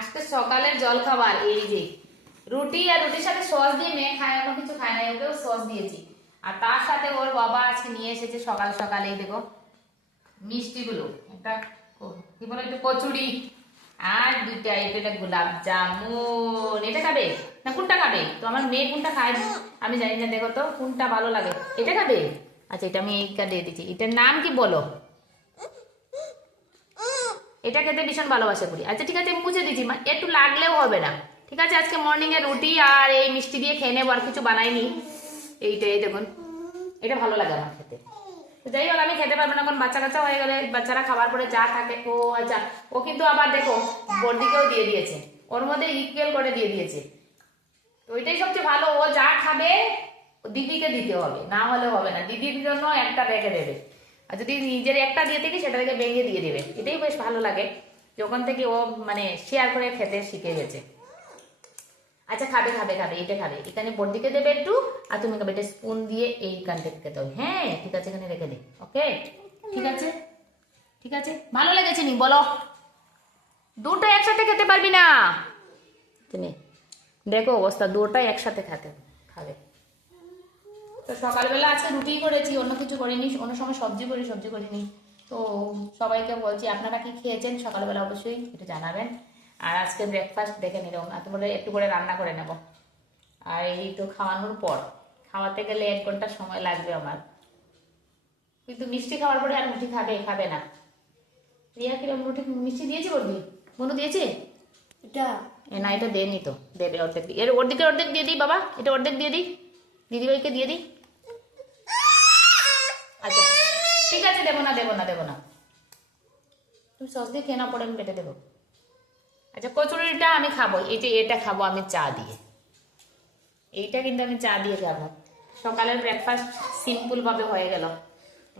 আজকে সকালের জল খাবার এই যে রুটি, আর রুটির সাথে সস দিয়ে মেয়ে খায়, অন্য কিছু খায় না, ওকেও সস দিয়েছি। আর তার সাথে ওর বাবা আজকে নিয়ে এসেছে সকাল সকালে, এই দেখো মিষ্টিগুলো, একটা কি বলে একটু কচুরি আর দুইটা এটা গোলাপ জামুন। এটা খাবে না কোনটা খাবে? তো আমার মেয়ে কোনটা খায় আমি জানি না, দেখো তো কোনটা ভালো লাগে। এটা খাবে? আচ্ছা এটা আমি এইটা দিয়ে দিচ্ছি। এটার নাম কি বলো? এটা খেতে ভীষণ ভালোবাসে করি। আচ্ছা ঠিক আছে মুছে দিচ্ছি, একটু লাগলেও হবে না। ঠিক আছে আজকে মর্নিং এ রুটি আর এই মিষ্টি দিয়ে খেয়ে নেবো, আর কিছু বানাইনি। এইটাই দেখুন, এটা ভালো লাগে আমার খেতে। তো যাই হোক আমি খেতে পারবো না, এখন বাচ্চা কাচ্চা হয়ে গেলে বাচ্চারা খাবার পরে যা থাকে। ও আচ্ছা, ও কিন্তু আবার দেখো বর্দিকেও দিয়ে দিয়েছে, ওর মধ্যে ইকুয়াল করে দিয়ে দিয়েছে। তো ওইটাই সবচেয়ে ভালো, ও যা খাবে দিদিকে দিতে হবে, না হলে হবে না। দিদির জন্য একটা রেখে দেবে, আর যদি নিজের একটা দিয়ে থেকে সেটা থেকে ভেঙে দিয়ে দেবে। এটাই বেশ ভালো লাগে, যখন থেকে ও মানে শেয়ার করে খেতে শিখে গেছে। আচ্ছা খাবে খাবে খাবে, এটা খাবে, এখানে বর্দিকে দেবে একটু, আর তুমি খাবে এটা স্পুন দিয়ে এইখান থেকে খেতে হবে। হ্যাঁ ঠিক আছে, এখানে রেখে দে। ওকে ঠিক আছে ঠিক আছে, ভালো লেগেছে নি বলো? দুটো একসাথে খেতে পারবি না তুমি, দেখো অবস্থা, দুটোটাই একসাথে খাবে। তো সকালবেলা আজকে রুটি করেছি, অন্য কিছু করিনি, অন্য সময় সবজি করিনি। তো সবাইকে বলছি আপনারা কি খেয়েছেন সকালবেলা অবশ্যই একটু জানাবেন। আর আজকে ব্রেকফাস্ট দেখে নিলাম, তোমাদের একটু করে রান্না করে নেব। আর এই তো খাওয়ানোর পর, খাওয়াতে গেলে 1 ঘন্টা সময় লাগবে আমার। কিন্তু মিষ্টি খাওয়ার পরে আর রুটি খাবে না। রিয়া কিরম রুটি মিষ্টি দিয়েছি বলবি? মনু দিয়েছে এটা? না এটা দেয়নি তো, দেবে অর্ধেক দিই, এর অর্ধেক দিয়ে দিই বাবা, এটা অর্ধেক দিয়ে দিই, দিদিভাইকে দিয়ে দিই। আচ্ছা ঠিক আছে, দেবো না, তুমি সস দিয়ে খেয়ে না, পরে আমি বেটে দেবো। আচ্ছা কচুরিটা আমি খাবো, এই যে এটা খাবো আমি চা দিয়ে, এইটা কিন্তু আমি চা দিয়ে খাবো। সকালের ব্রেকফাস্ট সিম্পল ভাবে হয়ে গেল,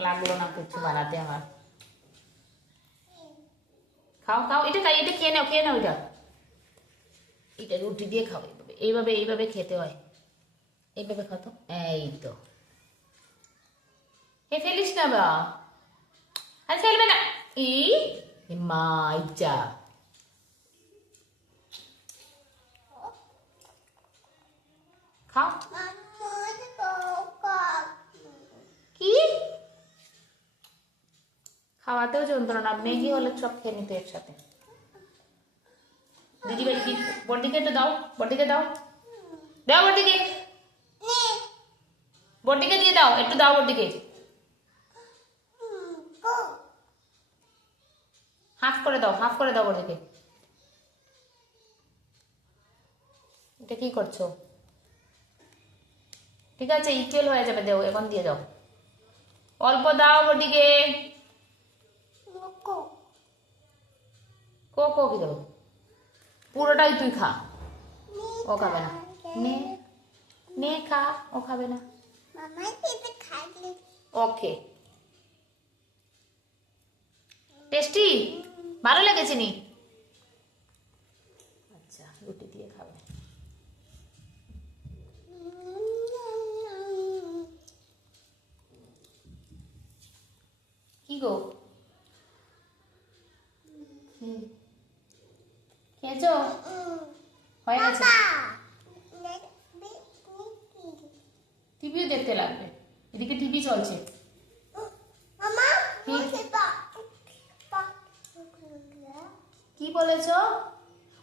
লাগলো না কিছু বানাতে আমার। খাও খাও, এটা খাই, এটা খেয়ে নাও এটা, এটা রুটি দিয়ে খাও। এইভাবে খেতে হয়, এইভাবে খাও তো। এই তো ফেলিস না বা, আর ফেলবে না। মা ইচ্ছা খাও। কি খাওয়াতেও যন্ত্রণা, ম্যাগি হলে সব খেয়ে নিতে একসাথে। দিদি ভাই কি বড়দিকে একটু দাও, বড়দিকে দাও, বড়দিকে দিয়ে দাও, একটু দাও বড়দিকে। হাফ করে দাও বড়দিকে। এটা কি করছো? ঠিক আছে ইকুয়াল হয়ে যাবে, দেও এখন দিয়ে দাও, অল্প দাও বড়দিকে। কো কি দেবো? পুরোটাই তুই খা, ও খাবে না। নে খা, ও খাবে না। ওকে টেস্টি, ভালো লেগেছে নি? আচ্ছা রুটি দিয়ে খাবে। কি গো খেয়েছো? হয়ে গেছে, টিভিও দেখতে লাগবে, এদিকে টিভি চলছে। কি বলেছো?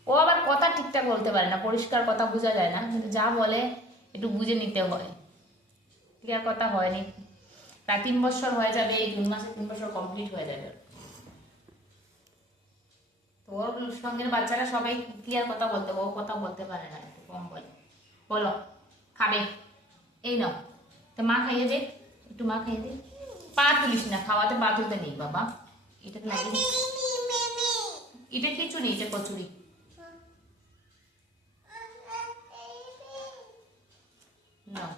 ও আবার কথা ঠিকঠাক বলতে পারে না, পরিষ্কার কথা বোঝা যায় না, কিন্তু যা বলে একটু বুঝে নিতে হয়। ক্লিয়ার কথা হয়নি, প্রায় 3 বছর হয়ে যাবে, এই জুন মাসে 3 বছর কমপ্লিট হয়ে যাবে। তো ওর সঙ্গের বাচ্চারা সবাই ক্লিয়ার কথা বলতে, ও কথা বলতে পারে না, একটু কম বলে। বলো খাবে? এই নাও, তো মা খাইয়ে দে, একটু মা খাইয়ে দে। পা তুলিস না, খাওয়াতে পা তুলতে নেই বাবা, এটা লাগিয়ে, এটা কিছু নেই, এটা কচুরি। নাও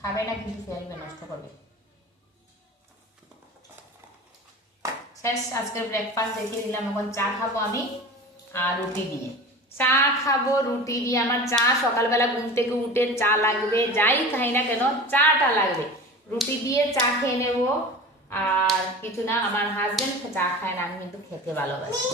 খাবে না কিন্তু ফেলবে, নষ্ট করবে। শেষ আজকের ব্রেকফাস্ট দেখিয়ে দিলাম, এখন চা খাবো আমি আর রুটি দিয়ে। চা খাবো রুটি দিয়ে, আমার চা সকালবেলা ঘুম থেকে উঠে চা লাগবে, যাই খাই না কেন চাটা লাগবে। রুটি দিয়ে চা খেয়ে নেবো, আর কিছু না, আমার হাজবেন্ড চা খায় না, আমি কিন্তু খেতে ভালোবাসি।